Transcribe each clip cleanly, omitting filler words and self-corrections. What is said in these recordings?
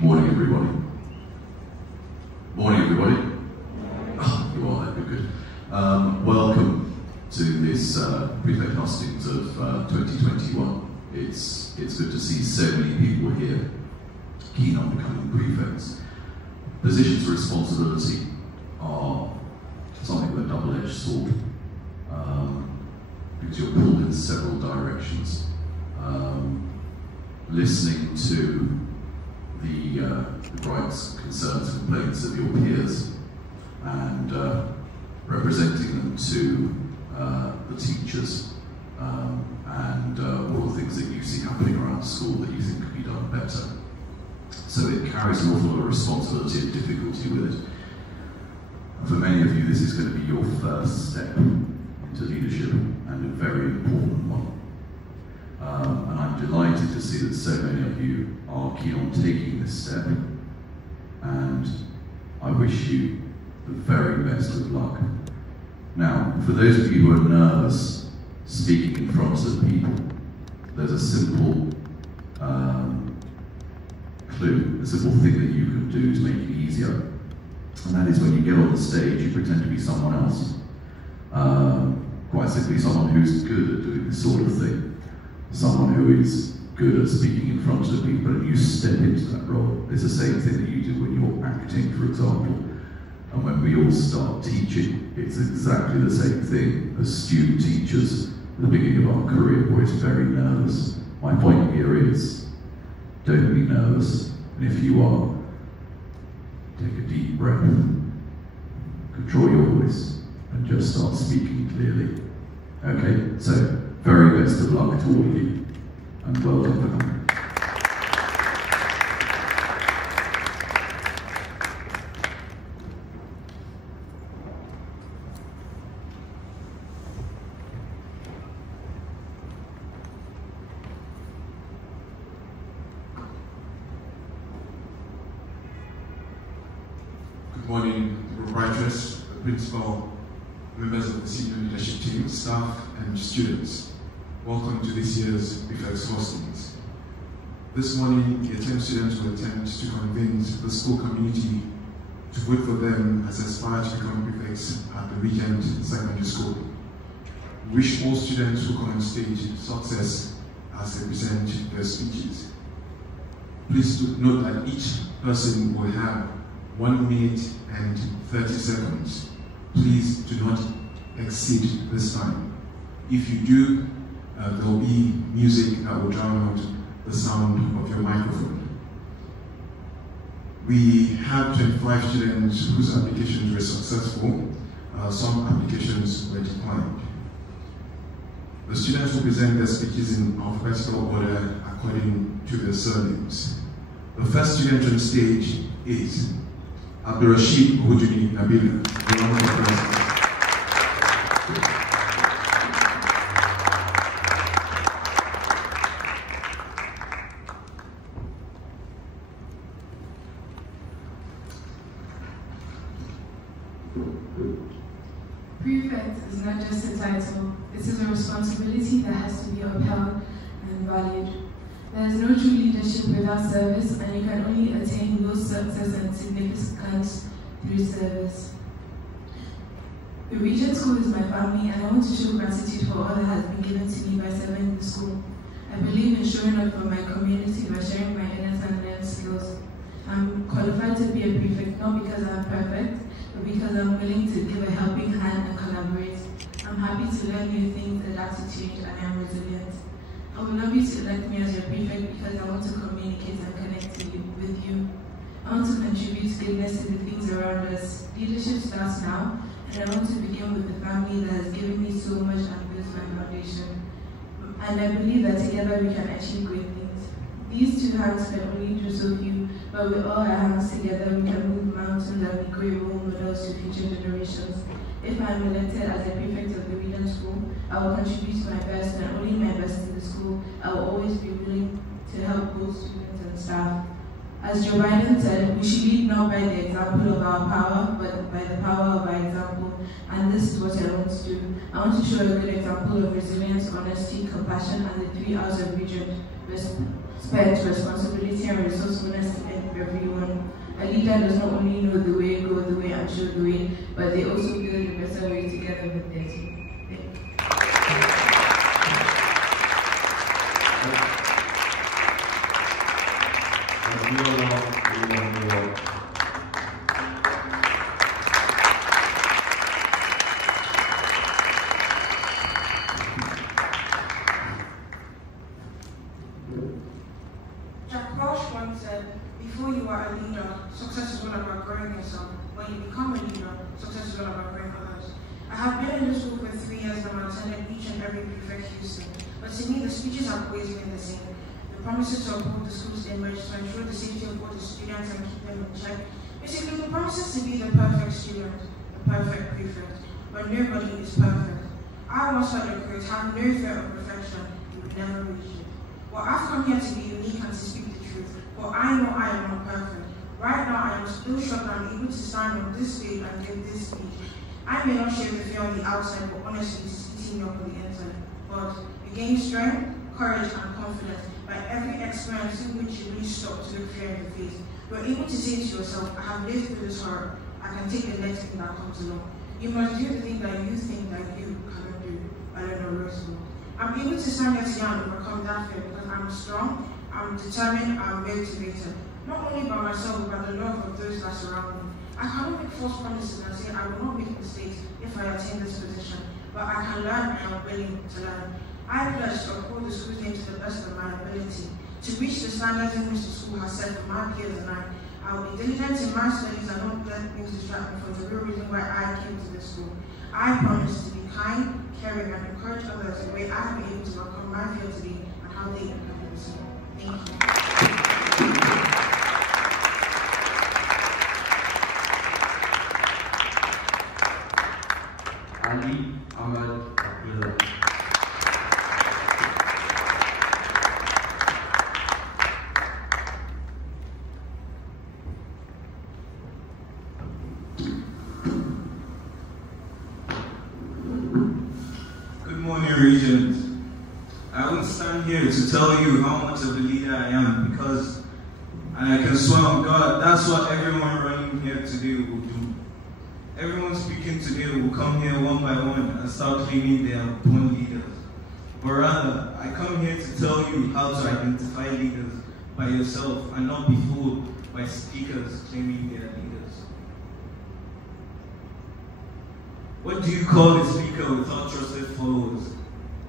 Morning, everybody. Morning, everybody. Oh, you are there, good. Welcome to this Prefect Hustings of 2021. It's good to see so many people here keen on becoming prefects. Positions of responsibility are something of a double-edged sword because you're pulled in several directions. Listening to the rights, concerns, complaints of your peers and representing them to the teachers and all the things that you see happening around school that you think could be done better. So it carries an awful lot of responsibility and difficulty with it. And for many of you, this is going to be your first step into leadership, and a very important one. And I'm delighted to see that so many of you are keen on taking this step, and I wish you the very best of luck. Now, for those of you who are nervous speaking in front of people, there's a simple clue, a simple thing that you can do to make it easier, and that is when you get on the stage, you pretend to be someone else. Quite simply, someone who's good at doing this sort of thing. Someone who is good at speaking in front of people, and you step into that role. It's the same thing that you do when you're acting, for example. And when we all start teaching, it's exactly the same thing as student teachers at the beginning of our career, where it's very nervous. My point here is, don't be nervous, and if you are, take a deep breath, control your voice, and just start speaking clearly. Okay, so very best of luck to all of you, and well done for coming. Good morning, the proprietors, the principal, members of the senior leadership team, staff, and students. Welcome to this year's Prefects Hustings. This morning, the attempt students will attempt to convince the school community to vote for them as aspire to become prefects at the Regent Secondary School. We wish all students who come on stage success as they present their speeches. Please note that each person will have 1 minute and 30 seconds. Please do not exceed this time. If you do, there will be music that will drown out the sound of your microphone. We have 25 students whose applications were successful. Some applications were declined. The students will present their speeches in alphabetical order according to their surnames. The first student on stage is Abdurrashid Hujuni Nabila. Prefect is not just a title, it is a responsibility that has to be upheld and valued. There is no true leadership without service, and you can only attain those success and significance through service. The Regent School is my family, and I want to show gratitude for all that has been given to me by serving the school. I believe in showing up for my community by sharing my innate and learned skills. I'm qualified to be a prefect not because I'm perfect, but because I'm willing to give a helping hand and collaborate. I'm happy to learn new things, adapt to change, and I am resilient. I would love you to elect me as your prefect because I want to communicate and connect with you. I want to contribute goodness to the things around us. Leadership starts now, and I want to begin with the family that has given me so much and built my foundation. And I believe that together we can achieve great things. These two hands can only do so few, but with all our hands together, we can move mountains and be great role models to future generations. If I am elected as a prefect of the Regent School, I will contribute my best and only my best in the school. I will always be willing to help both students and staff. As Joe Biden said, we should lead not by the example of our power, but by the power of our example. And this is what I want to do. I want to show a good example of resilience, honesty, compassion, and the 3 R's of Regent: expect responsibility and resourcefulness in everyone. A leader does not only know the way, go the way, and show the way, but they also build a better way together with their team. Before you are a leader, success is all about growing yourself. When you become a leader, success is all about growing others. I have been in this school for 3 years and I've attended each and every Prefect Houston. But to me, the speeches have always been the same. The promises to uphold the school's image, to ensure the safety of all the students and keep them in check. Basically, the promises to be the perfect student, the perfect prefect, but nobody is perfect. I once had a quote, have no fear of perfection, you would never reach it. Well, I've come here to be unique and to speak the truth. For I know I am not perfect. Right now, I am still shocked that I'm able to stand on this stage and give this speech. I may not show the fear on the outside, but honestly, it is eating me up on the inside. But you gain strength, courage, and confidence by every experience in which you really stop to look fear in the face. You're able to say to yourself, I have lived through this horror. I can take the next thing that comes along. You must do the thing that you think that you cannot do. I don't know, Roosevelt. I'm able to stand here today and overcome that fear because I'm strong, I'm determined, I'm motivated. Not only by myself, but the love of those that surround me. I cannot make false promises and say I will not make mistakes if I attain this position, but I can learn and I'm willing to learn. I pledge to uphold the school's name to the best of my ability, to reach the standards in which the school has set for my peers and I will be diligent in my studies and not let things distract me from the real reason why I came to this school. I promise to be kind, caring, and encourage others the way I have been able to overcome my fear to be and how they impact the school. Thank you. Ali Ahmad Abdullah. Good morning, Regent. I won't stand here to tell you how much of a leader I am because, and I can swear on God, that's what everyone running here today will do. Everyone speaking today will come here one by one and start claiming they are born leaders. But rather, I come here to tell you how to identify leaders by yourself and not be fooled by speakers claiming they are leaders. What do you call a speaker without trusted followers?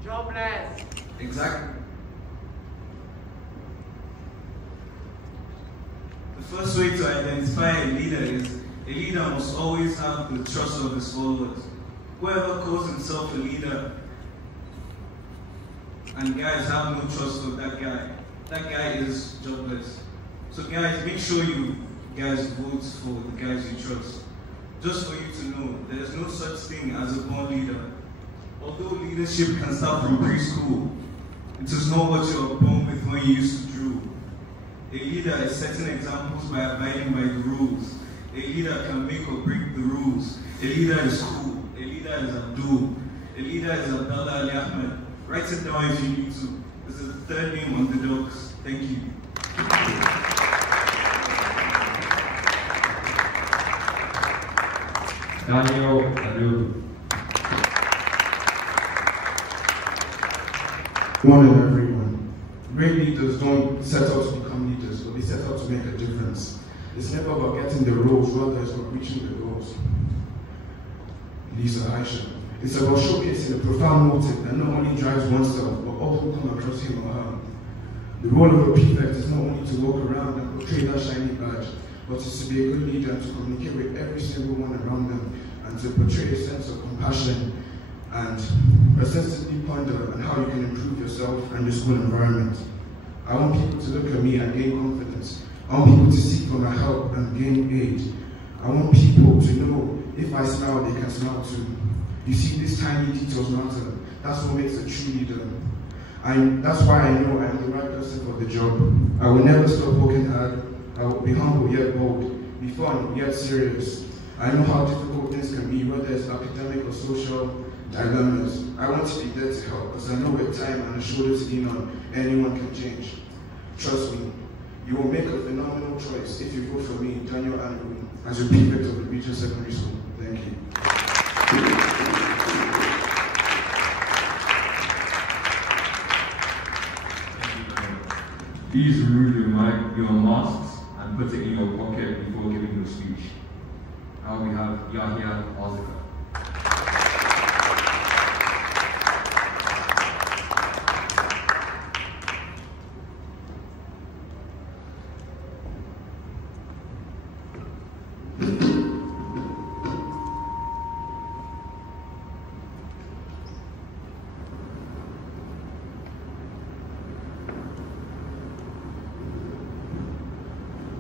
Jobless. Exactly. The first way to identify a leader is a leader must always have the trust of his followers. Whoever calls himself a leader and guys have no trust of that guy is jobless. So guys, make sure you guys vote for the guys you trust. Just for you to know, there is no such thing as a born leader. Although leadership can start from preschool, it is not what you are born with when you used to drew. A leader is setting examples by abiding by the rules. A leader can make or break the rules. A leader is cool. A leader is Abdul. A leader is Abdullah Ali Ahmed. Write it down if you need to. This is the third name on the docs. Thank you. Daniel Adu. One and everyone. Great leaders don't set out to become leaders, but they set out to make a difference. It's never about getting the roles, rather it's about reaching the goals. Lisa Aisha. It's about showcasing a profound motive that not only drives oneself, but all who come across him or her. The role of a prefect is not only to walk around and portray that shiny badge, but it's to be a good leader and to communicate with every single one around them, and to portray a sense of compassion and persistently ponder on how you can improve yourself and your school environment. I want people to look at me and gain confidence. I want people to seek for my help and gain aid. I want people to know if I smile, they can smile too. You see, these tiny details matter. That's what makes a true leader. That's why I know I am the right person for the job. I will never stop working hard. I will be humble yet bold, be fun yet serious. I know how difficult things can be, whether it's academic or social dilemmas. I want to be there to help, because I know with time and a shoulder to lean on, anyone can change. Trust me, you will make a phenomenal choice if you vote for me, Daniel Andrew, as your prefect of the Regent Secondary School. Thank you. Please remove your masks and put it in your pocket before giving your speech. Now we have Yahya Azika.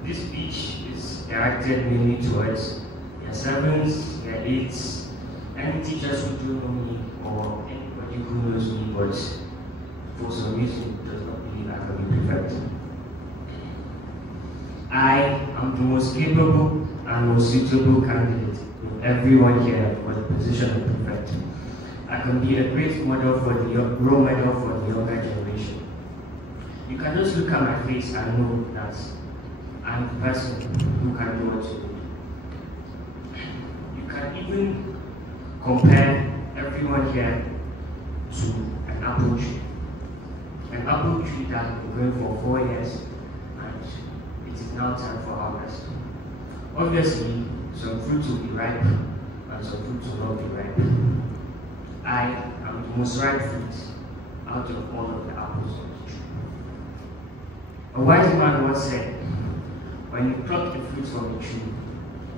This speech is directed mainly towards your 7s, your 8s, any teachers who do know me or anybody who knows me but for some reason does not believe I can be prefect. I am the most capable and most suitable candidate with everyone here for the position of prefect. I can be a great model for the role model for the younger generation. You can just look at my face and know that I'm the person who can do what you do. You can even compare everyone here to an apple tree. An apple tree that has been growing for 4 years and it is now time for harvest. Obviously, some fruits will be ripe and some fruits will not be ripe. I am the most ripe fruit out of all of the apples on the tree. A wise man once said, when you pluck the fruit from the tree,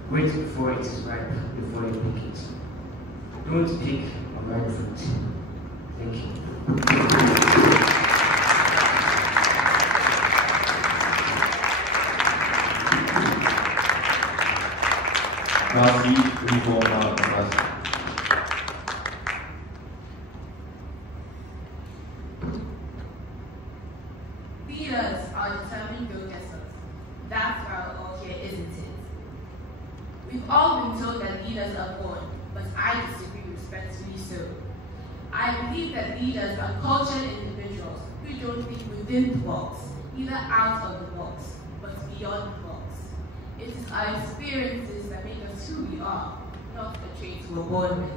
wait before it is ripe before you pick it. Don't pick a ripe fruit. Thank you. Leaders are determined go-getters. That's why we're all here, isn't it? We've all been told that leaders are born, but I disagree respectfully so. I believe that leaders are cultured individuals who don't think within the box, either out of the box, but beyond the box. It is our experiences that make us who we are, not the traits we're born with.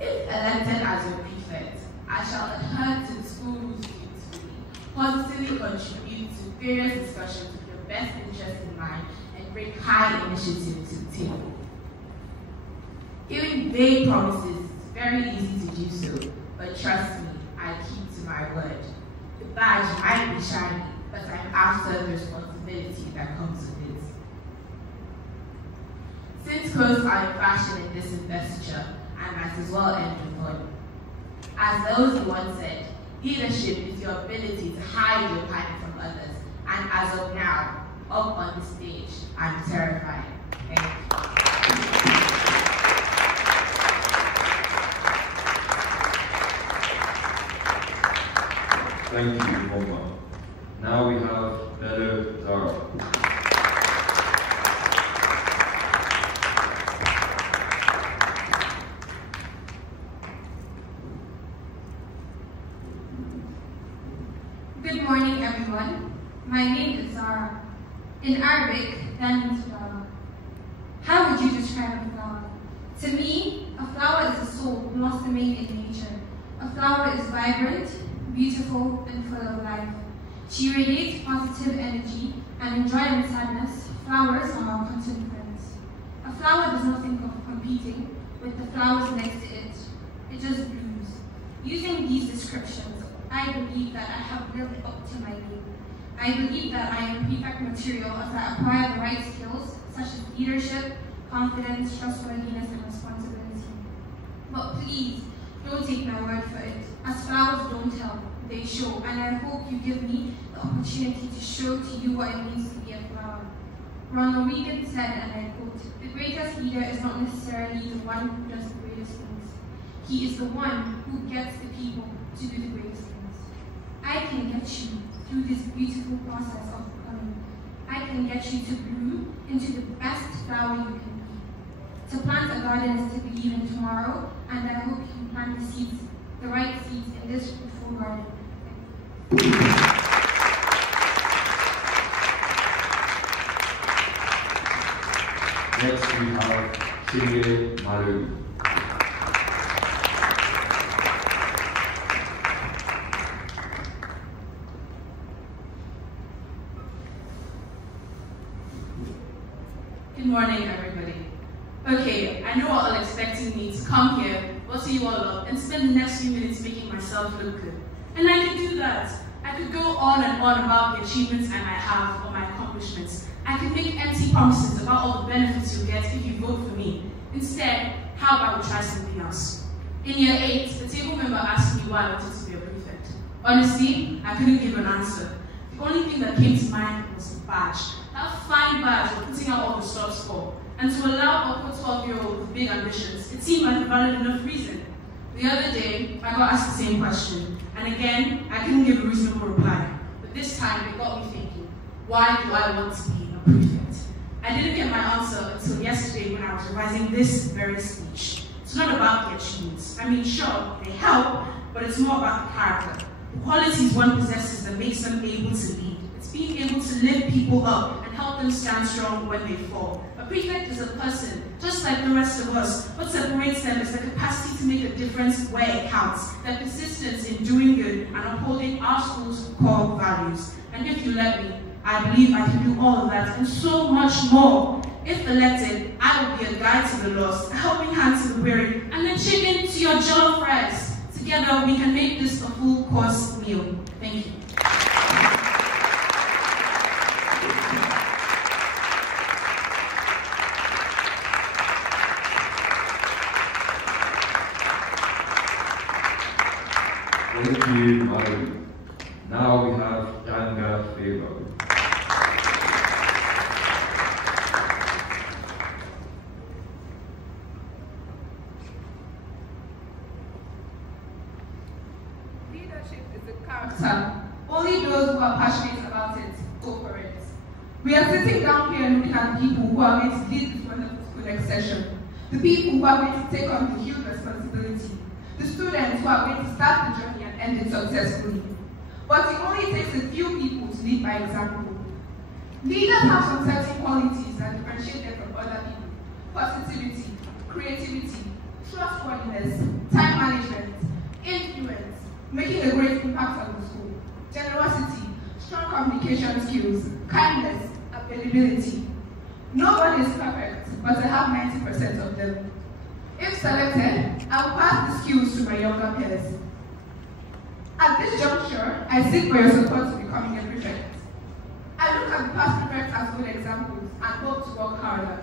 If elected as your prefect, I shall adhere to the school rules dutifully, positively contribute to various discussions with your best interest in mind, and bring high initiative to the table. Giving vague promises is very easy to do so, but trust me, I keep to my word. The badge might be shiny, but I'm after the responsibility that comes with it. Since quotes are in fashion in this investiture, I might as well end with one. As those who once said, leadership is your ability to hide your panic from others, and as of now, up on the stage, I'm terrified. Thank you. Thank you, Moma. Now we have Bello Zara. Good morning, everyone. My name is Zara. In Arabic, that means flower. How would you describe a flower? To me, a flower is a soul blossoming in nature. A flower is vibrant, beautiful, and full of life. She radiates positive energy, and in joy and sadness, flowers are our constant friends. A flower does not think of competing with the flowers next to it. It just blooms. Using these descriptions, I believe that I have lived up to my name. I believe that I am prefect material as I acquire the right skills, such as leadership, confidence, trustworthiness, and responsibility. But please, don't take my word for it, as flowers don't help, they show, and I hope you give me the opportunity to show to you what it means to be a flower. Ronald Reagan said, and I quote, "The greatest leader is not necessarily the one who does the greatest things. He is the one who gets the people to do the greatest things." I can get you through this beautiful process of becoming. I can get you to bloom into the best flower you can be. To plant a garden is to believe in tomorrow, and I hope you can plant the seeds, the right seeds in this fruitful garden. Next we have Shinge Maluri. Good morning, everybody. Okay, I know you're all expecting me to come here, butter you all up, and spend the next few minutes making myself look good. And I could do that. I could go on and on about the achievements I might have or my accomplishments. I could make empty promises about all the benefits you'll get if you vote for me. Instead, how about we try something else? In year 8, the table member asked me why I wanted to be a prefect. Honestly, I couldn't give an answer. The only thing that came to mind was the badge. That fine badge of putting out all the stops for. And to allow a 12-year-old with big ambitions, it seemed like a valid enough reason. The other day, I got asked the same question. And again, I couldn't give a reasonable reply. But this time, it got me thinking, why do I want to be a prefect? I didn't get my answer until yesterday when I was revising this very speech. It's not about the achievements. I mean, sure, they help, but it's more about the character. The qualities one possesses that makes them able to lead. It's being able to lift people up and help them stand strong when they fall. A prefect is a person, just like the rest of us. What separates them is the capacity to make a difference where it counts, their persistence in doing good and upholding our school's core values. And if you let me, I believe I can do all of that and so much more. If elected, I will be a guide to the lost, a helping hand to the weary, and a chicken to your jollof rice. Together, we can make this a full-course meal. Thank you. Thank you, Mary. Now we have Danga Favor. Leadership is a character. Only those who are passionate about it go for it. We are sitting down here looking at people who are going to lead this wonderful school next session. The people who are going to take on the huge responsibility. The students who are going to start the journey and end it successfully. But it only takes a few people to lead by example. Leaders have some certain qualities that differentiate them from other people. Positivity, creativity, trustworthiness, time management, influence, making a great impact on the school, generosity, strong communication skills, kindness, availability. Nobody is perfect, but I have 90% of them. If selected, I will pass the skills to my younger peers. At this juncture, I seek for your support to becoming a prefect. I look at the past prefects as good examples and hope to work harder.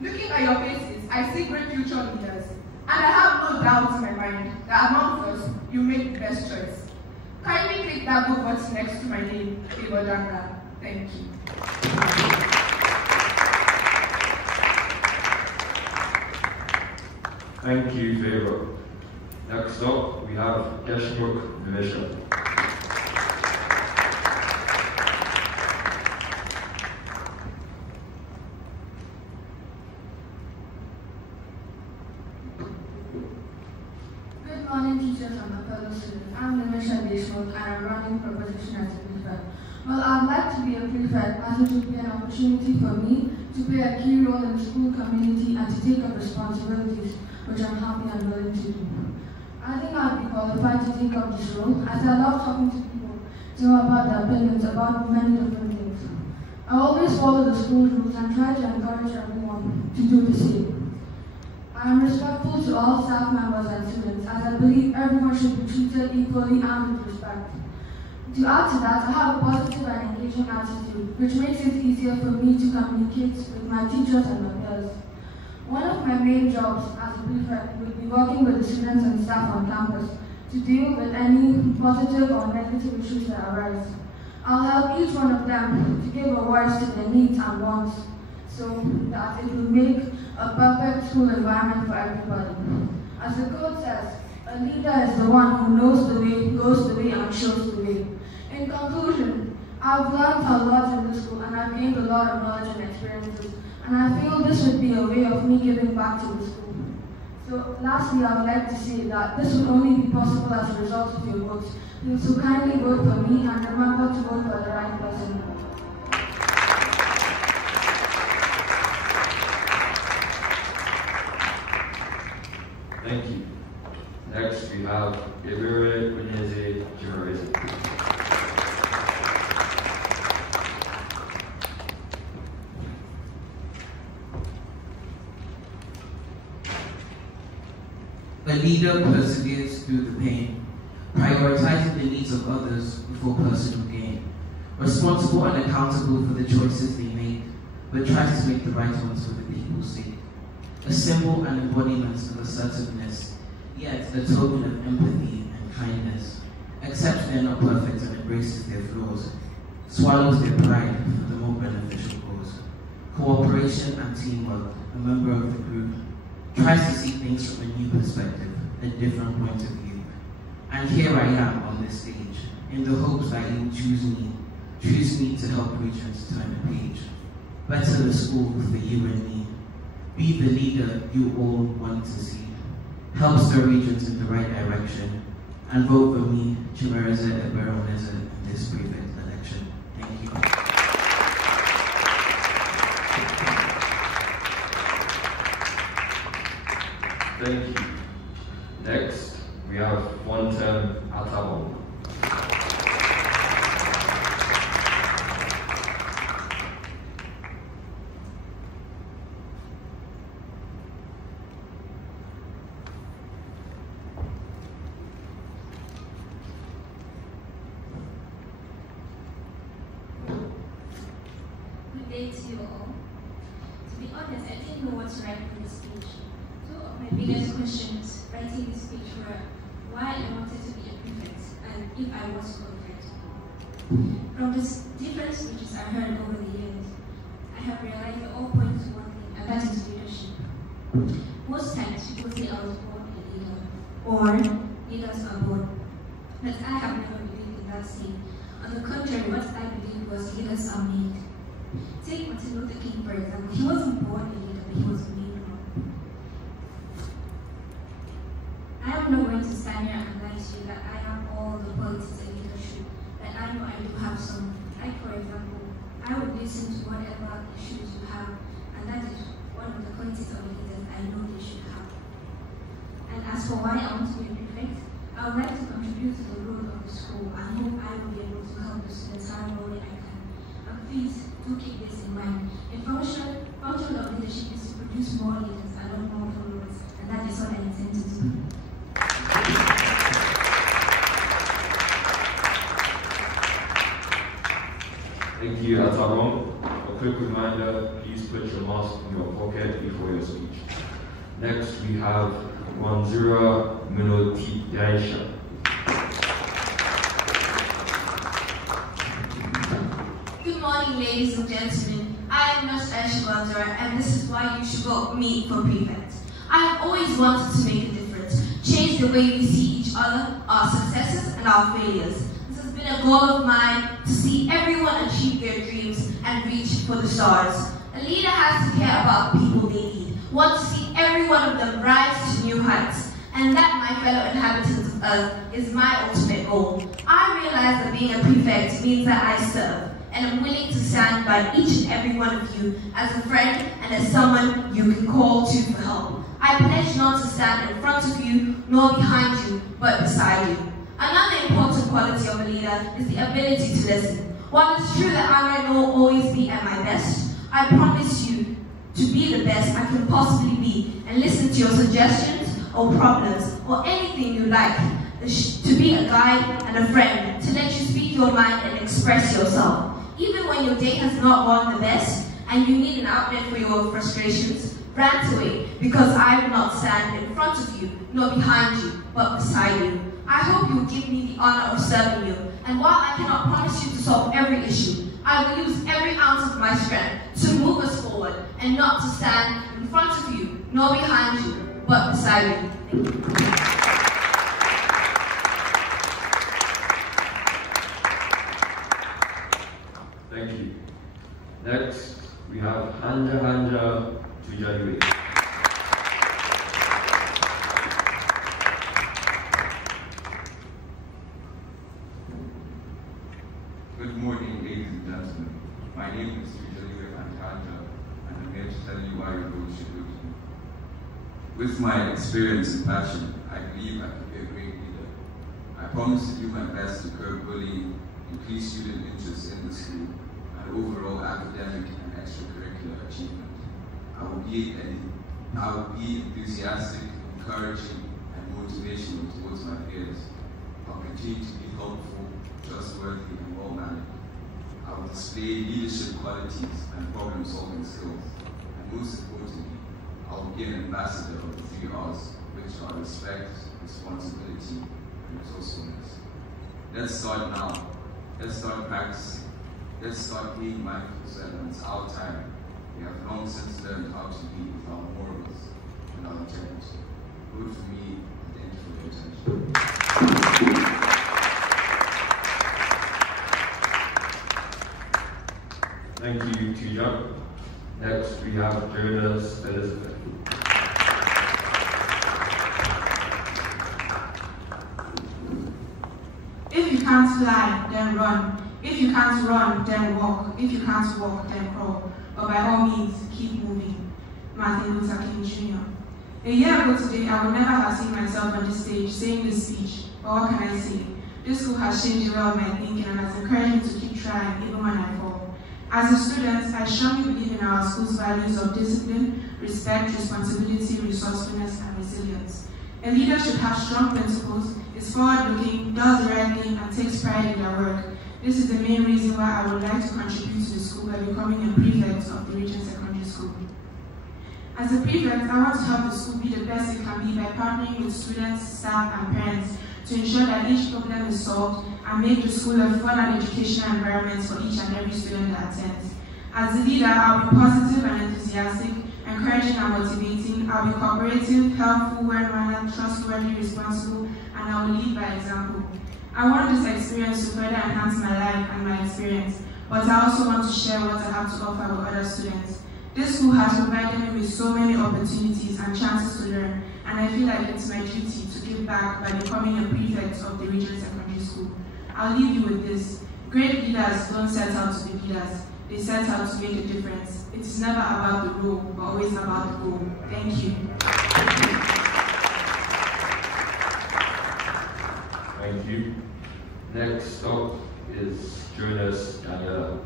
Looking at your faces, I see great future leaders, and I have no doubt in my mind that amongst us, you make the best choice. Kindly click that book button next to my name, Favor Danga. Thank you. Thank you, Favor. Next up, we have Geshnuk Militia. Good morning, teachers and my fellow students. I'm Nimisha Deshmukh and I'm running for position as a prefect. Well, I'd like to be a prefect as it would be an opportunity for me to play a key role in the school community and to take up responsibilities, which I'm happy and willing to do. I think I'd be qualified to take up this role as I love talking to people to know about their opinions about many different things. I always follow the school rules and try to encourage everyone to do the same. I am respectful to all staff members and students as I believe everyone should be treated equally and with respect. To add to that, I have a positive and engaging attitude, which makes it easier for me to communicate with my teachers and my peers. One of my main jobs as a prefect would be working with the students and staff on campus to deal with any positive or negative issues that arise. I'll help each one of them to give a voice to their needs and wants so that it will make a perfect school environment for everybody. As the code says, a leader is the one who knows the way, goes the way, and shows the way. In conclusion, I've learned a lot in this school and I've gained a lot of knowledge and experiences, and I feel this would be a way of me giving back to the school. So lastly, I would like to say that this would only be possible as a result of your votes. So kindly vote for me and remember to vote for the right person. we have Ebere Uneze Jimareze. A leader perseveres through the pain, prioritizing the needs of others before personal gain. Responsible and accountable for the choices they make, but tries to make the right ones for the people's sake. A symbol and embodiment of assertiveness, yet a token of empathy and kindness. Accepts they are not perfect and embraces their flaws. Swallows their pride for the more beneficial cause. Cooperation and teamwork, a member of the group. Tries to see things from a new perspective, a different point of view. And here I am on this stage, in the hopes that you choose me to help Regent turn the page. Better the school for you and me. Be the leader you all want to see. Help steer Regent in the right direction. And vote for me, Chimereze Eberoneze, in this prefect election. Thank you. Thank you. Next, we have one term Atabo. Good day to you all. To be honest, I didn't know what to write for this speech. Two of my biggest questions writing this speech were why I wanted to be a prefect and if I was qualified. From the different speeches I heard over the years, I have realized they all point to one thing, and that is leadership. Most times people say I was born a leader, or leaders are born. But I have never believed in that saying. On the contrary, what I believed was leaders are made. Take Martin Luther King, for example. He wasn't born a leader, but he was made one. I am not going to stand here and lie to you that I have all the qualities and leadership, but I know I do have some. Like, for example, I would listen to whatever issues you have, and that is one of the qualities of leaders I know they should have. And as for why I want to be a prefect, I would like to contribute to the growth of the school and hope I will be able to help the students however way I can. And please do keep this in mind. A function of leadership is to produce more leaders and not more followers, and that is what I intend to do. Thank you, Ataron. A quick reminder, please put your mask in your pocket before your speech. Next, we have Wanzura Minoti Daisha. Good morning, ladies and gentlemen. I am Nurse Aisha Wanzura, and this is why you should vote me for prefect. I have always wanted to make a difference, change the way we see each other, our successes and our failures. This has been a goal of mine to see everyone achieve their dreams and reach for the stars. A leader has to care about the people they lead, want to see every one of them rise to new heights, and that, my fellow inhabitants of Earth, is my ultimate goal. I realize that being a prefect means that I serve, and I'm willing to stand by each and every one of you as a friend and as someone you can call to for help. I pledge not to stand in front of you, nor behind you, but beside you. Another important quality of a leader is the ability to listen. While it's true that I might not always be at my best, I promise you to be the best I can possibly be and listen to your suggestions or problems or anything you like, to be a guide and a friend, to let you speak your mind and express yourself. Even when your day has not gone the best and you need an outlet for your frustrations, rant away, because I will not stand in front of you, nor behind you, but beside you. I hope you will give me the honor of serving you, and while I cannot promise you to solve every issue, I will use every ounce of my strength to move us forward, and not to stand in front of you, nor behind you, but beside you. Thank you. Thank you. Next, we have Hanja Tujariwe. Good morning, ladies and gentlemen. My name is Tujariwe Hanja, and I'm here to tell you why your vote should go to me. With my experience and passion, I believe I can be a great leader. I promise to do my best to curb bullying, increase student interest in the school, and overall academic and extracurricular achievement. I will be enthusiastic, encouraging, and motivational towards my peers. I'll continue to be helpful, trustworthy, and well-mannered. I will display leadership qualities and problem-solving skills. And most importantly, I will be an ambassador of the 3 R's, which are respect, responsibility, and resourcefulness. Let's start now. Let's start practicing. Let's start being mindful servants. Our time. We have long since learned how to be with our morals and our integrity. Vote for me, and thank you for your attention. Thank you, Tuja. Next, we have Jonas Elizabeth. If you can't fly, then run. If you can't run, then walk. If you can't walk, then crawl. But by all means, keep moving. Martin Luther King Jr. A year ago today, I would never have seen myself on this stage saying this speech. But what can I say? This school has changed the way of my thinking and has encouraged me to keep trying, even when I fall. As a student, I strongly believe in our school's values of discipline, respect, responsibility, resourcefulness, and resilience. A leader should have strong principles, is forward-looking, does the right thing, and takes pride in their work. This is the main reason why I would like to contribute to the school by becoming a prefect of the Regent Secondary School. As a prefect, I want to help the school be the best it can be by partnering with students, staff, and parents to ensure that each problem is solved and make the school a fun and educational environment for each and every student that attends. As a leader, I'll be positive and enthusiastic, encouraging and motivating. I'll be cooperative, helpful, well-mannered, trustworthy, responsible, and I will lead by example. I want this experience to further enhance my life and my experience, but I also want to share what I have to offer with other students. This school has provided me with so many opportunities and chances to learn, and I feel like it's my duty to give back by becoming a prefect of the Regent Secondary School. I'll leave you with this. Great leaders don't set out to be leaders. They set out to make a difference. It is never about the role, but always about the goal. Thank you. Thank you. Next up is Jonas Daniela.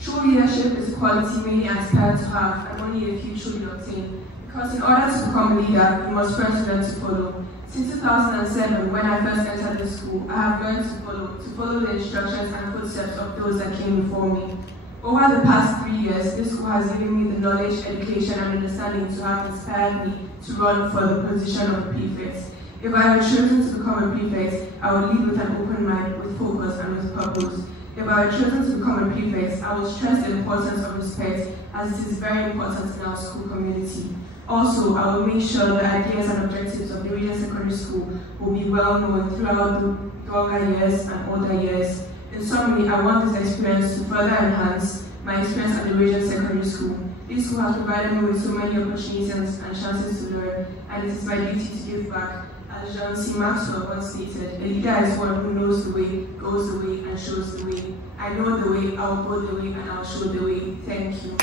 True leadership is a quality many aspire to have and only a few truly obtain. Because in order to become a leader, you must first learn to follow. Since 2007, when I first entered the school, I have learned to follow the instructions and footsteps of those that came before me. Over the past 3 years, this school has given me the knowledge, education, and understanding to have inspired me to run for the position of prefect. If I were chosen to become a prefect, I would lead with an open mind, with focus, and with purpose. If I were chosen to become a prefect, I will stress the importance of respect, as it is very important in our school community. Also, I will make sure the ideas and objectives of the Regent Secondary School will be well known throughout the younger years and older years. In summary, I want this experience to further enhance my experience at the Regent Secondary School. This school has provided me with so many opportunities and chances to learn, and it is my duty to give back. As John C. Maxwell once stated, a leader is one who knows the way, goes the way, and shows the way. I know the way, I will go the way, and I will show the way. Thank you.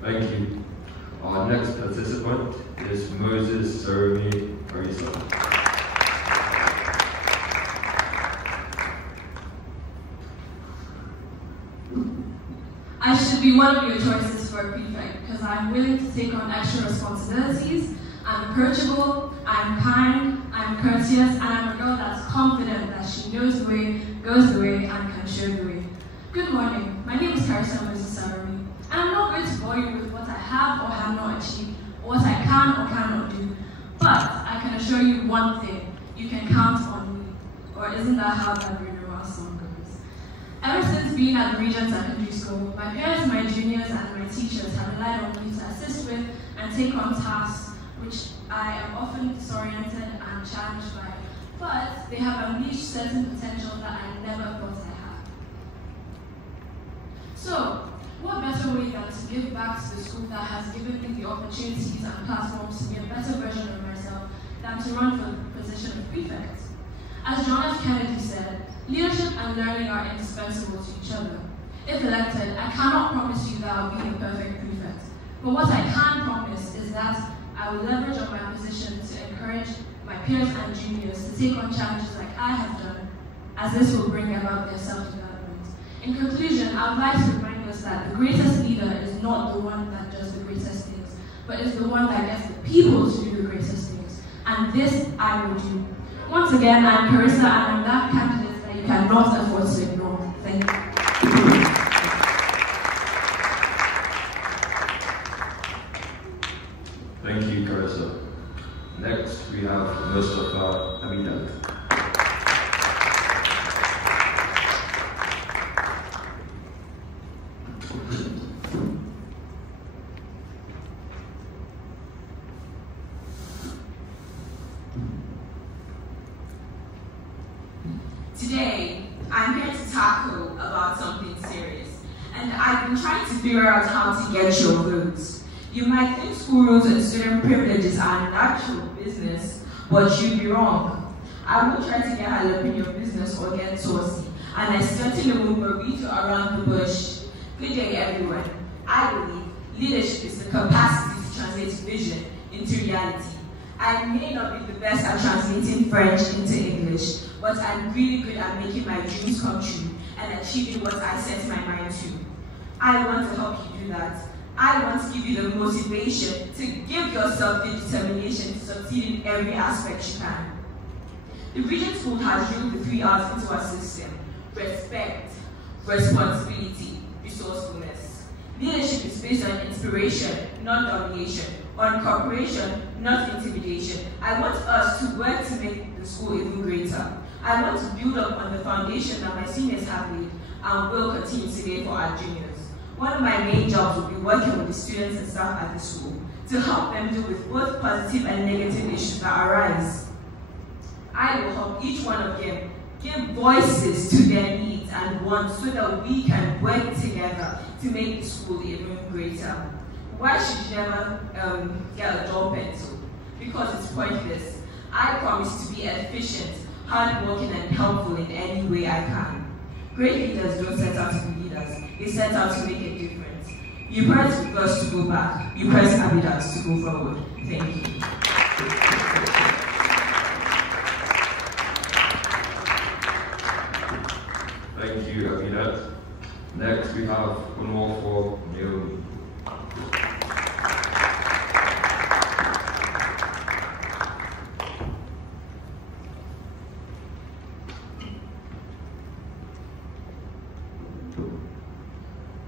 Thank you. Our next participant is Moses Sarumi Arisa. I should be one of your choices for a prefect because I'm willing to take on extra responsibilities. I'm approachable, I'm kind, I'm courteous, and I'm a girl that's confident that she knows the way, goes the way, and can show the way. Good morning. My name is Carissa Moses Sarumi, and I'm not going to bore you with what I have or have not achieved, or what I can or cannot do. But I can assure you one thing: you can count on me. Or isn't that how that Bruno Mars song goes? Ever since being at the Regent Secondary School, my parents, my juniors, and my teachers have relied on me to assist with and take on tasks which I am often disoriented and challenged by, but they have unleashed certain potential that I never thought I had. So, what better way than than to give back to the school that has given me the opportunities and platforms to be a better version of myself than to run for the position of prefect. As John F. Kennedy said, leadership and learning are indispensable to each other. If elected, I cannot promise you that I'll be a perfect prefect, but what I can promise is that I will leverage on my position to encourage my peers and juniors to take on challenges like I have done, as this will bring about their self-development. In conclusion, I would like to remind us that the greatest leader is not the one that does the greatest things, but is the one that gets the people to do the greatest things. And this I will do. Once again, I'm Carissa, and I'm that candidate that you cannot afford to ignore. Thank you. Thank you, Carissa. Next, we have Mustafa Aminat. Today, I'm here to tackle about something serious, and I've been trying to figure out how to get your votes. You might think school rules and student privileges are natural business, but you'd be wrong. I won't try to get high up in your business or get saucy, and I certainly won't beat you around the bush. Good day, everyone. I believe leadership is the capacity to translate vision into reality. I may not be the best at translating French into English, but I'm really good at making my dreams come true and achieving what I set my mind to. I want to help you do that. I want to give you the motivation to give yourself the determination to succeed in every aspect you can. The Regent School has drilled the 3 R's into our system: respect, responsibility, resourcefulness. Leadership is based on inspiration, not domination, on cooperation, not intimidation. I want us to work to make the school even greater. I want to build up on the foundation that my seniors have laid and will continue to lay for our juniors. One of my main jobs will be working with the students and staff at the school to help them deal with both positive and negative issues that arise. I will help each one of them give voices to their needs and wants so that we can work together to make the school even greater. Why should you never get a dull pencil? Because it's pointless. I promise to be efficient, hardworking, and helpful in any way I can. Great leaders don't set out to be leaders, they set out to make a difference. You press reverse to go back, you press habitats to go forward. Thank you. Thank you, Aminat. Next, we have Unwafo Naomi.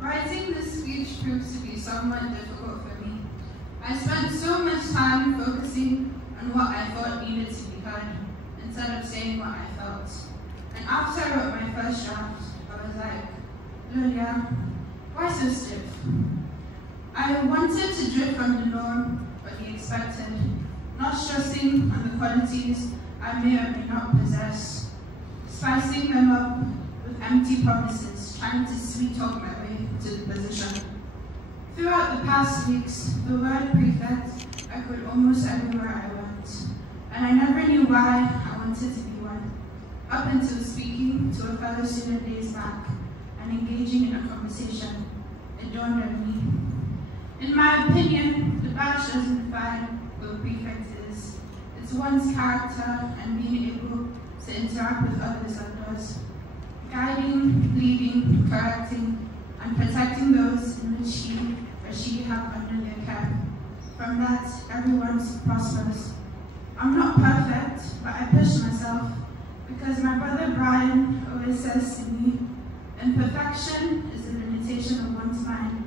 Writing this speech proves to be somewhat difficult for me. I spent so much time focusing on what I thought needed to be heard, instead of saying what I felt. And after I wrote my first draft, I was like, Lulia, why so stiff? I wanted to drift from the norm or the expected, not stressing on the qualities I may or may not possess, spicing them up with empty promises, trying to sweet talk my way to the position. Throughout the past weeks, the word prefect echoed almost everywhere I went, and I never knew why I wanted to be one, up until speaking to a fellow student days back and engaging in a conversation. It dawned on me. In my opinion, the badge doesn't define what a prefect is. It's one's character and being able to interact with others that does. Guiding, leading, correcting, and protecting those in which he or she have under their care. From that, everyone prospers. I'm not perfect, but I push myself, because my brother Brian always says to me, imperfection is the limitation of one's mind.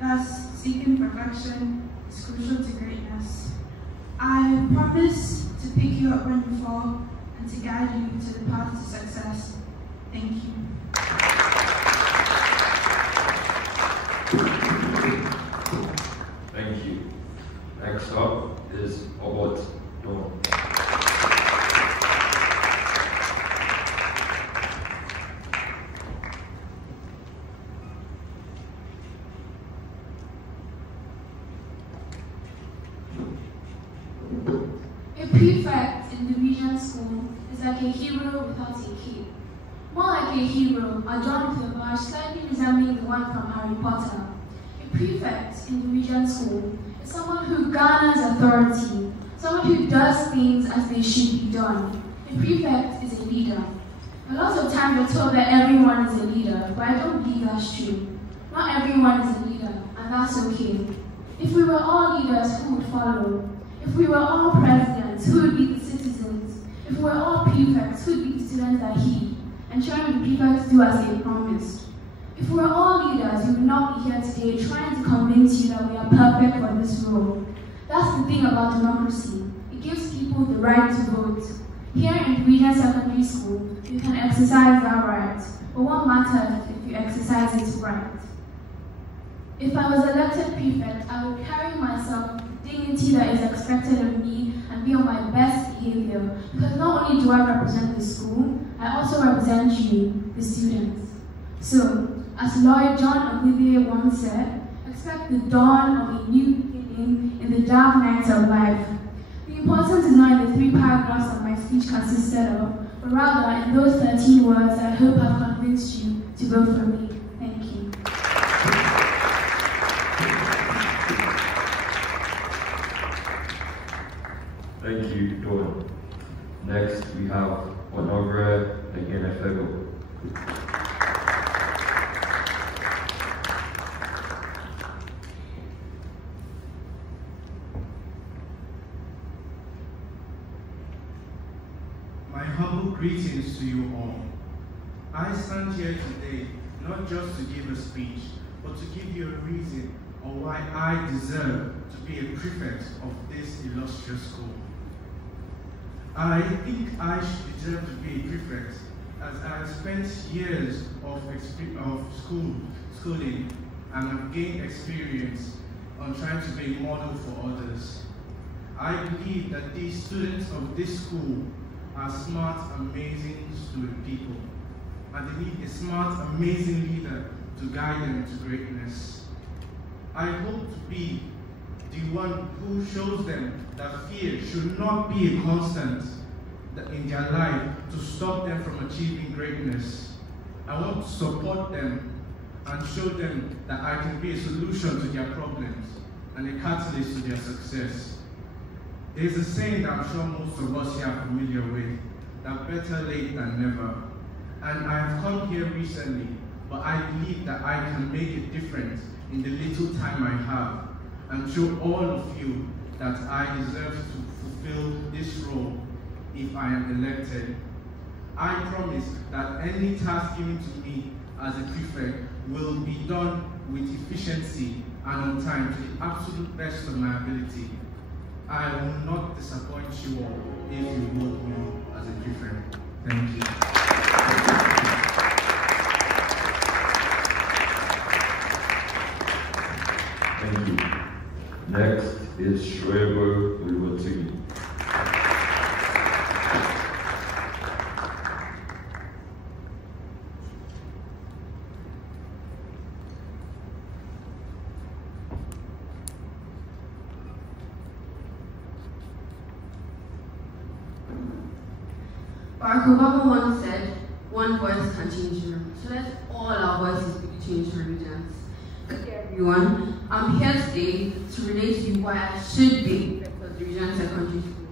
Thus, seeking perfection is crucial to greatness. I promise to pick you up when you fall and to guide you to the path to success. Thank you. Thank you. Next up is Obot Don. prefect in the Regent school is like a hero without a cape. More like a hero, adorned with a badge slightly resembling the one from Harry Potter. A prefect in the Regent school is someone who garners authority, someone who does things as they should be done. A prefect is a leader. A lot of times we're told that everyone is a leader, but I don't believe that's true. Not everyone is a leader, and that's okay. If we were all leaders, who would follow? If we were all presidents, who would be the citizens? If we were all prefects, who would be the students that heed, ensuring the prefects do as they promised? If we were all leaders, we would not be here today trying to convince you that we are perfect for this role. That's the thing about democracy. It gives people the right to vote. Here in Regent Secondary School, you can exercise that right, but what matters if you exercise it right? If I was elected prefect, I would carry myself with dignity that is expected of me and be on my best behavior, because not only do I represent the school, I also represent you, the students. So, as Lord John Olivier once said, expect the dawn of a new beginning in the dark nights of life. The importance is not in the 3 paragraphs that my speech consisted of, but rather in those 13 words that I hope have convinced you to vote for me. Thank you. Thank you, Dawn. Next, we have Honorable again Efego. My humble greetings to you all. I stand here today not just to give a speech, but to give you a reason on why I deserve to be a prefect of this illustrious school. I think I should deserve to be a prefect as I have spent years of schooling and have gained experience on trying to be a model for others. I believe that these students of this school are smart, amazing student people, and they need a smart, amazing leader to guide them to greatness. I hope to be the one who shows them that fear should not be a constant in their life to stop them from achieving greatness. I want to support them and show them that I can be a solution to their problems and a catalyst to their success. There's a saying that I'm sure most of us here are familiar with, that better late than never. And I have come here recently, but I believe that I can make a difference in the little time I have and show all of you that I deserve to fulfill this role if I am elected. I promise that any task given to me as a prefect will be done with efficiency and on time to the absolute best of my ability. I will not disappoint you all if you vote me as a prefect. Thank you. Thank you. Next is Shoebo Oluwatuni. Barack Obama once said, one voice can change the room. So let's all our voices be changed for Regents. Good day, everyone. I'm here today to relate to you why I should be for the Regent Secondary School.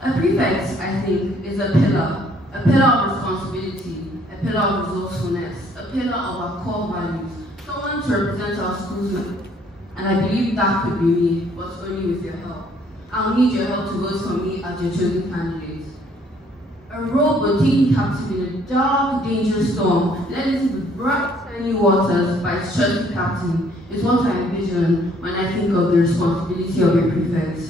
A prefect, I think, is a pillar of responsibility, a pillar of resourcefulness, a pillar of our core values, someone to represent our schools with. And I believe that could be me, but only with your help. I'll need your help to vote for me as your chosen candidate. A rowboat taking captain in a dark, dangerous storm, led into the bright, sunny waters by its trusty captain, is what I envision when I think of the responsibility of a prefect.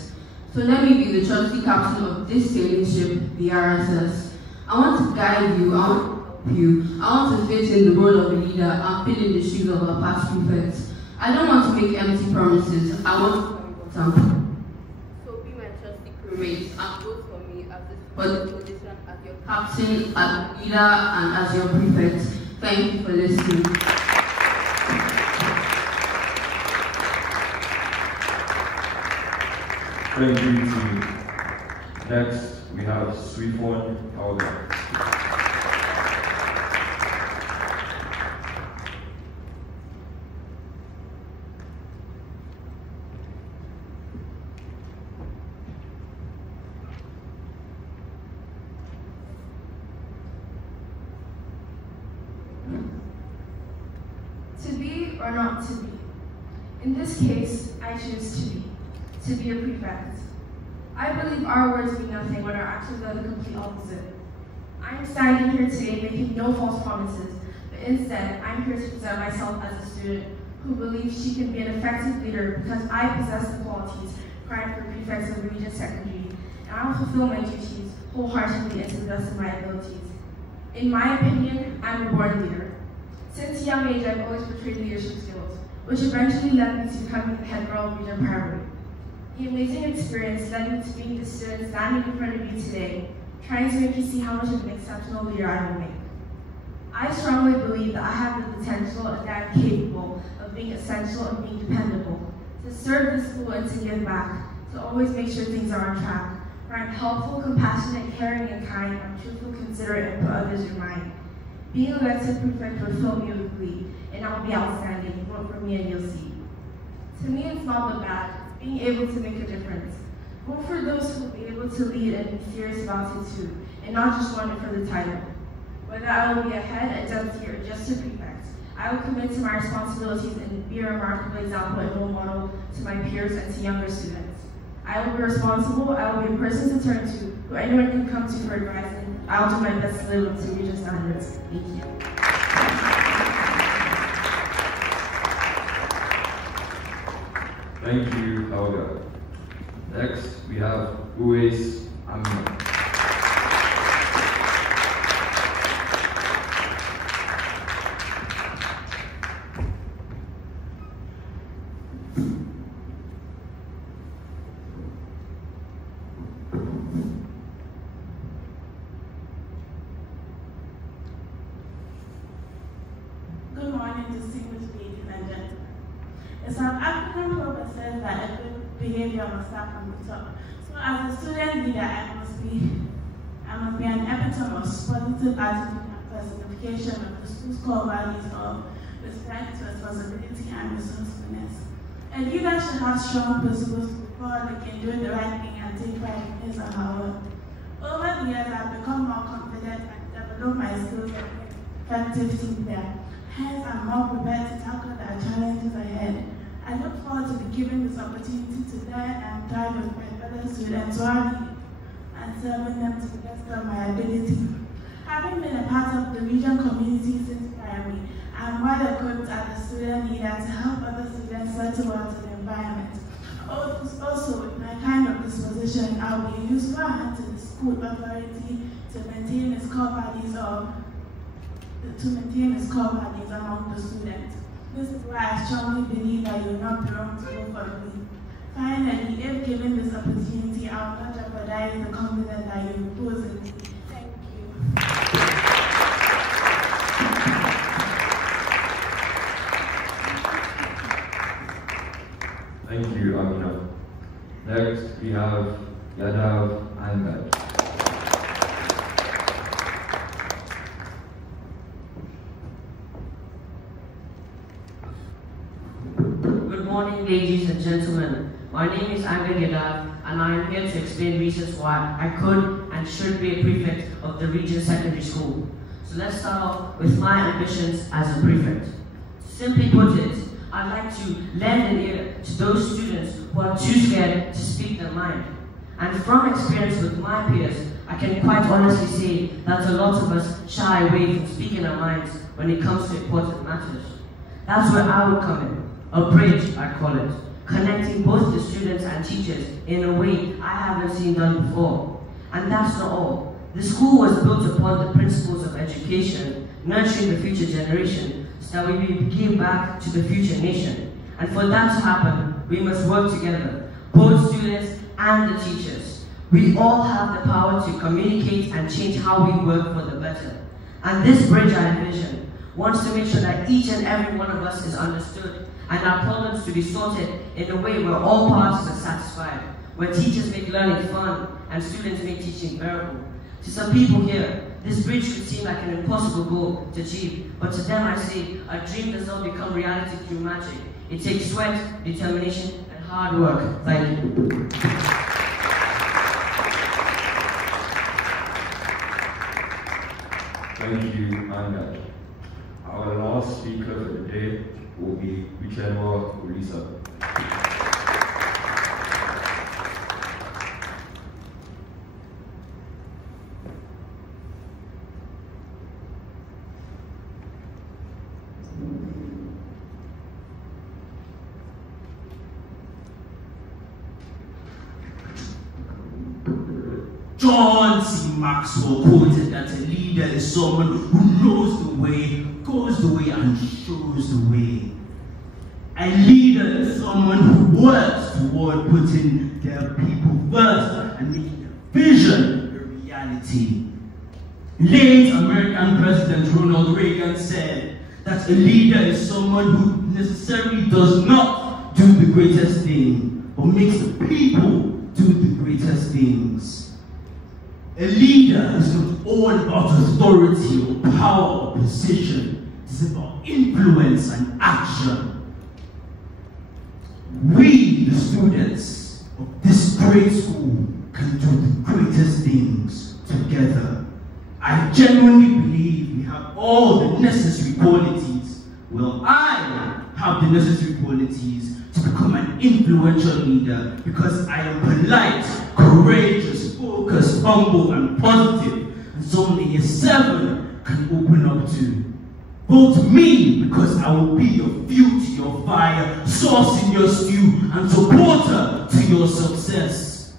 So let me be the trusty captain of this sailing ship, the RSS. I want to guide you, I want to help you, I want to fit in the role of a leader and fill in the shoes of our past prefects. I don't want to make empty promises, I want to be example. So be my trusty crewmate and vote for me as this position as your captain, as leader, and as your prefect. Thank you for listening. Thank you to Next, we have Sweetphone Howard. To be or not to be? In this case, I choose to be a prefect. I believe our words mean nothing when our actions are the complete opposite. I'm standing here today making no false promises, but instead, I'm here to present myself as a student who believes she can be an effective leader because I possess the qualities required for prefects of Regent Secondary, and I will fulfill my duties wholeheartedly and to the best of my abilities. In my opinion, I'm a born leader. Since a young age, I've always portrayed leadership skills, which eventually led me to becoming the head girl of Regent Primary. The amazing experience led me to being the student standing in front of you today, trying to make you see how much of an exceptional leader I will make. I strongly believe that I have the potential and that I'm capable of being essential and being dependable, to serve the school and to give back, to always make sure things are on track, where I'm helpful, compassionate, caring, and kind, I'm truthful, considerate, and put others in mind. Being elected prefect will fill me with glee, and I'll be outstanding. Vote for me and you'll see. To me, it's not the bad, being able to make a difference. Vote for those who will be able to lead and be serious about it too, and not just want it for the title. Whether I will be a head, a deputy, or just a prefect, I will commit to my responsibilities and be a remarkable example and role model to my peers and to younger students. I will be responsible, I will be a person to turn to, who anyone can come to for advice, and I'll do my best to live up to Regent standards. Thank you. Thank you, Helga. Next, we have Uwais Amina. Good morning, distinguished ladies and gentlemen. The South African proverb says that a good behavior must start from the top. So as a student leader, I must be an epitome of positive attitude and personification of the school's core values of respect, responsibility, and resourcefulness. A leader should have strong principles before they can do the right thing and take pride in his or her work. Over the years, I've become more confident and developed my skills as an effective team player. Hence, I'm more prepared to tackle the challenges ahead. I look forward to be given this opportunity to learn and thrive with my fellow students while and serving them to the best of my ability. Having been a part of the region community since primary, I'm well equipped as a student leader to help other students settle well to the environment. Also, with my kind of disposition, I'll be a useful hand to the school authority to maintain its core values among the students. This is why I strongly believe that you will not be wrong to vote for me. Finally, if given this opportunity, I will not jeopardize the confidence that you impose in me. Thank you. Thank you, Amina. Next, we have Yadav Ahmed. Good morning, ladies and gentlemen. My name is Ahmed Yadav, and I am here to explain reasons why I could and should be a prefect of the Regent Secondary School. So let's start off with my ambitions as a prefect. Simply put it, I'd like to lend an ear to those students who are too scared to speak their mind. And from experience with my peers, I can quite honestly say that a lot of us shy away from speaking our minds when it comes to important matters. That's where I would come in. A bridge, I call it, connecting both the students and teachers in a way I haven't seen done before. And that's not all. The school was built upon the principles of education, nurturing the future generation, so that we give back to the future nation. And for that to happen, we must work together, both students and the teachers. We all have the power to communicate and change how we work for the better. And this bridge I envision wants to make sure that each and every one of us is understood and our problems to be sorted in a way where all parties are satisfied. where teachers make learning fun and students make teaching bearable. To some people here, this bridge could seem like an impossible goal to achieve, but to them I say, a dream does not become reality through magic. It takes sweat, determination, and hard work. Thank you. Thank you, Ahmed. Our last speaker for the day will be Regent Ulisa. John C. Maxwell quoted that a leader is someone who knows the way, goes the way, and shows the way. A leader is someone who works toward putting their people first and making their vision a reality. Late American President Ronald Reagan said that a leader is someone who necessarily does not do the greatest thing, but makes the people do the greatest things. A leader is not all about authority or power or position. It's about influence and action. We, the students of this great school, can do the greatest things together. I genuinely believe we have all the necessary qualities. Well, I have the necessary qualities to become an influential leader because I am polite, courageous, focused, humble, and positive, and someone in year 7 can open up to. Vote me because I will be your fuel to your fire, sauce in your stew, and supporter to your success.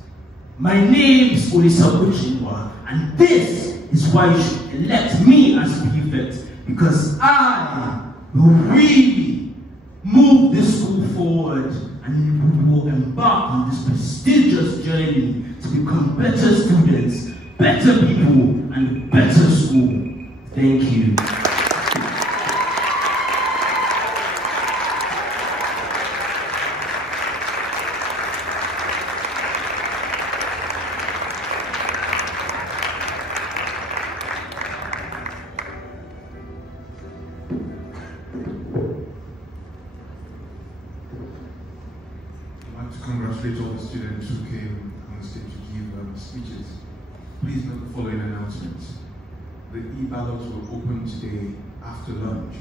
My name is Olisa Uchinwa, and this is why you should elect me as prefect, because I will really move this school forward and we will embark on this prestigious journey to become better students, better people, and a better school. Thank you. Congratulate all the students who came on the stage to give speeches. Please note the following announcements. The e-ballots will open today after lunch.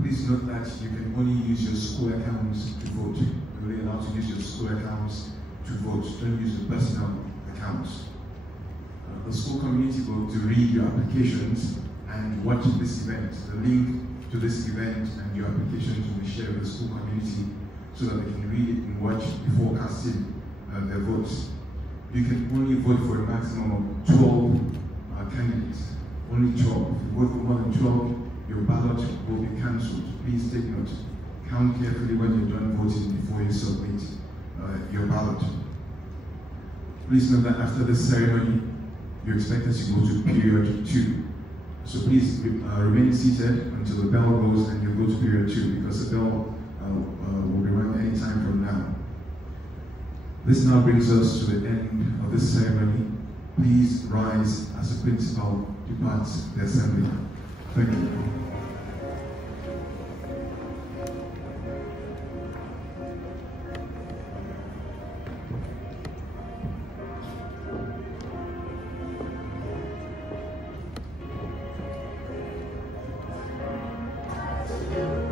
Please note that you can only use your school accounts to vote. You're only allowed to use your school accounts to vote. Don't use your personal accounts. The school community will read your applications and watch this event. The link to this event and your applications will be shared with the school community so that they can read it and watch before casting their votes. You can only vote for a maximum of 12 candidates, only 12. If you vote for more than 12, your ballot will be cancelled. Please take note. Count carefully when you're done voting before you submit your ballot. Please note that after this ceremony, you're expected to go to period 2. So please remain seated until the bell goes and you go to period 2, because the bell will be rung any time from now. This now brings us to the end of this ceremony. Please rise as the principal departs the assembly. Thank you. Thank you.